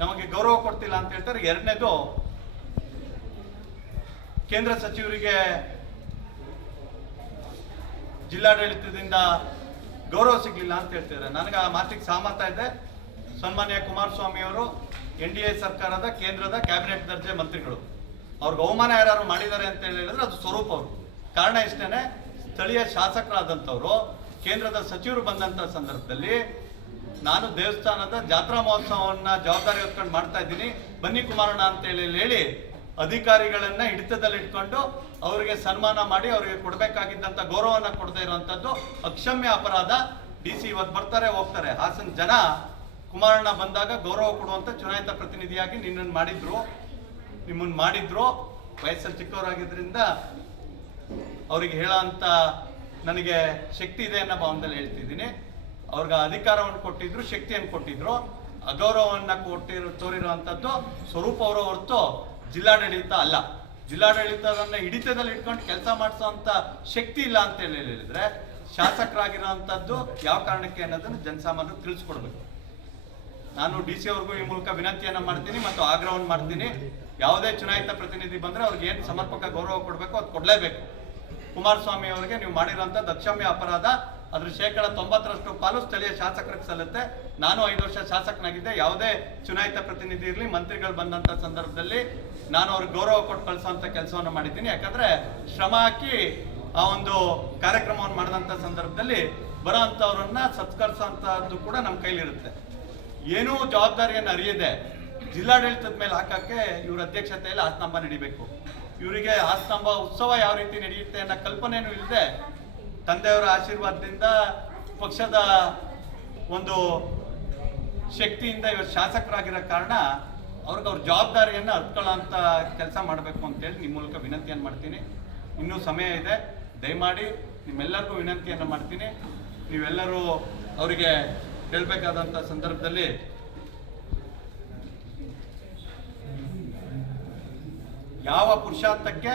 ನಮಗೆ ಗೌರವ ಕೊಡ್ತಿಲ್ಲ ಅಂತ ಹೇಳ್ತಾರೆ. ಎರಡನೇದು, ಕೇಂದ್ರ ಸಚಿವರಿಗೆ ಜಿಲ್ಲಾಡಳಿತದಿಂದ ಗೌರವ ಸಿಗ್ಲಿಲ್ಲ ಅಂತ ಹೇಳ್ತಿದ್ದಾರೆ. ನನಗೆ ಆ ಮಾತಿಗೆ ಸಹಮತ ಇದೆ. ಸನ್ಮಾನ್ಯ ಕುಮಾರಸ್ವಾಮಿ ಅವರು ಎನ್ ಡಿ ಎ ಸರ್ಕಾರದ, ಕೇಂದ್ರದ ಕ್ಯಾಬಿನೆಟ್ ದರ್ಜೆ ಮಂತ್ರಿಗಳು. ಅವ್ರಿಗೆ ಅವಮಾನ ಯಾರು ಮಾಡಿದ್ದಾರೆ ಅಂತ ಹೇಳಿದ್ರೆ ಅದು ಸ್ವರೂಪ ಅವರು. ಕಾರಣ ಇಷ್ಟೇನೆ, ಸ್ಥಳೀಯ ಶಾಸಕರಾದಂಥವರು, ಕೇಂದ್ರದ ಸಚಿವರು ಬಂದಂಥ ಸಂದರ್ಭದಲ್ಲಿ ನಾನು ದೇವಸ್ಥಾನದ ಜಾತ್ರಾ ಮಹೋತ್ಸವವನ್ನ ಜವಾಬ್ದಾರಿ ಹೊತ್ಕೊಂಡು ಮಾಡ್ತಾ ಇದ್ದೀನಿ. ಬನ್ನಿ ಕುಮಾರಣ್ಣ ಅಂತ ಹೇಳಿ ಹೇಳಿ ಅಧಿಕಾರಿಗಳನ್ನ ಹಿಡಿತದಲ್ಲಿ ಇಟ್ಕೊಂಡು ಅವರಿಗೆ ಸನ್ಮಾನ ಮಾಡಿ ಅವರಿಗೆ ಕೊಡಬೇಕಾಗಿದ್ದಂಥ ಗೌರವನ ಕೊಡದೇ ಇರುವಂಥದ್ದು ಅಕ್ಷಮ್ಯ ಅಪರಾಧ. ಡಿ ಸಿ ಇವತ್ತು ಬರ್ತಾರೆ, ಹೋಗ್ತಾರೆ. ಹಾಸನ ಜನ ಕುಮಾರಣ್ಣ ಬಂದಾಗ ಗೌರವ ಕೊಡುವಂಥ ಚುನಾಯಿತ ಪ್ರತಿನಿಧಿಯಾಗಿ ನಿನ್ನನ್ನು ಮಾಡಿದ್ರು. ನಿಮ್ಮನ್ನು ಮಾಡಿದ್ರು. ವಯಸ್ಸಲ್ಲಿ ಚಿಕ್ಕವರಾಗಿದ್ದರಿಂದ ಅವರಿಗೆ ಹೇಳೋ ಅಂತ ನನಗೆ ಶಕ್ತಿ ಇದೆ ಅನ್ನೋ ಭಾವನದಲ್ಲಿ ಹೇಳ್ತಿದ್ದೀನಿ. ಅವ್ರಿಗೆ ಅಧಿಕಾರವನ್ನು ಕೊಟ್ಟಿದ್ರು, ಶಕ್ತಿಯನ್ನು ಕೊಟ್ಟಿದ್ರು. ಅಗೌರವವನ್ನು ಕೊಟ್ಟಿರೋ, ತೋರಿರುವಂಥದ್ದು ಸ್ವರೂಪ ಅವರ ಹೊರತು ಜಿಲ್ಲಾಡಳಿತ ಅಲ್ಲ. ಜಿಲ್ಲಾಡಳಿತದನ್ನ ಹಿಡಿತದಲ್ಲಿ ಇಟ್ಕೊಂಡು ಕೆಲಸ ಮಾಡಿಸೋಂಥ ಶಕ್ತಿ ಇಲ್ಲ ಅಂತ ಹೇಳಿ ಹೇಳಿದ್ರೆ, ಶಾಸಕರಾಗಿರೋವಂಥದ್ದು ಯಾವ ಕಾರಣಕ್ಕೆ ಅನ್ನೋದನ್ನು ಜನಸಾಮಾನ್ಯರು ತಿಳಿಸ್ಕೊಡ್ಬೇಕು. ನಾನು ಡಿ ಸಿ ಅವ್ರಿಗೂ ಈ ಮೂಲಕ ವಿನಂತಿಯನ್ನು ಮಾಡ್ತೀನಿ ಮತ್ತು ಆಗ್ರಹವನ್ನು ಮಾಡ್ತೀನಿ. ಯಾವುದೇ ಚುನಾಯಿತ ಪ್ರತಿನಿಧಿ ಬಂದರೆ ಅವ್ರಿಗೆ ಏನು ಸಮರ್ಪಕ ಗೌರವ ಕೊಡಬೇಕು ಅದು ಕೊಡಲೇಬೇಕು. ಕುಮಾರಸ್ವಾಮಿ ಅವರಿಗೆ ನೀವು ಮಾಡಿರೋಂಥದ್ದು ದಕ್ಷಮ್ಯ ಅಪರಾಧ ಅದ್ರ ಶೇಕಡ ತೊಂಬತ್ತರಷ್ಟು ಪಾಲು ಸ್ಥಳೀಯ ಶಾಸಕರಿಗೆ ಸಲ್ಲುತ್ತೆ. ನಾನು ಐದು ವರ್ಷ ಶಾಸಕನಾಗಿದ್ದೆ. ಯಾವುದೇ ಚುನಾಯಿತ ಪ್ರತಿನಿಧಿ ಇರಲಿ, ಮಂತ್ರಿಗಳು ಬಂದಂಥ ಸಂದರ್ಭದಲ್ಲಿ ನಾನು ಅವ್ರಿಗೆ ಗೌರವ ಕೊಟ್ಟು ಕಳಿಸೋಂಥ ಕೆಲಸವನ್ನು ಮಾಡಿದ್ದೀನಿ. ಯಾಕಂದ್ರೆ ಶ್ರಮ ಹಾಕಿ ಆ ಒಂದು ಕಾರ್ಯಕ್ರಮವನ್ನು ಮಾಡಿದಂಥ ಸಂದರ್ಭದಲ್ಲಿ ಬರೋ ಅಂಥವ್ರನ್ನ ಕೂಡ ನಮ್ಮ ಕೈಲಿರುತ್ತೆ. ಏನೂ ಜವಾಬ್ದಾರಿಯನ್ನು ಅರಿಯದೆ ಜಿಲ್ಲಾಡಳಿತದ ಮೇಲೆ ಹಾಕಕ್ಕೆ ಇವ್ರ ಅಧ್ಯಕ್ಷತೆಯಲ್ಲಿ ಆಸ್ತಂಭ ನಡಿಬೇಕು. ಇವರಿಗೆ ಆಸ್ತಂಭ, ಉತ್ಸವ ಯಾವ ರೀತಿ ನಡೆಯುತ್ತೆ ಅನ್ನೋ ಕಲ್ಪನೆಯೂ ಇಲ್ಲದೆ ತಂದೆಯವರ ಆಶೀರ್ವಾದದಿಂದ ಪಕ್ಷದ ಒಂದು ಶಕ್ತಿಯಿಂದ ಇವರು ಶಾಸಕರಾಗಿರೋ ಕಾರಣ ಅವ್ರಿಗೆ ಅವ್ರ ಜವಾಬ್ದಾರಿಯನ್ನು ಹತ್ಕೊಳ್ಳೋಂಥ ಕೆಲಸ ಮಾಡಬೇಕು ಅಂತೇಳಿ ನಿಮ್ಮ ಮೂಲಕ ವಿನಂತಿಯನ್ನು ಮಾಡ್ತೀನಿ. ಇನ್ನೂ ಸಮಯ ಇದೆ. ದಯಮಾಡಿ ನಿಮ್ಮೆಲ್ಲರಿಗೂ ವಿನಂತಿಯನ್ನು ಮಾಡ್ತೀನಿ. ನೀವೆಲ್ಲರೂ ಅವರಿಗೆ ಹೇಳಬೇಕಾದಂಥ ಸಂದರ್ಭದಲ್ಲಿ ಯಾವ ಪುರುಷಾರ್ಥಕ್ಕೆ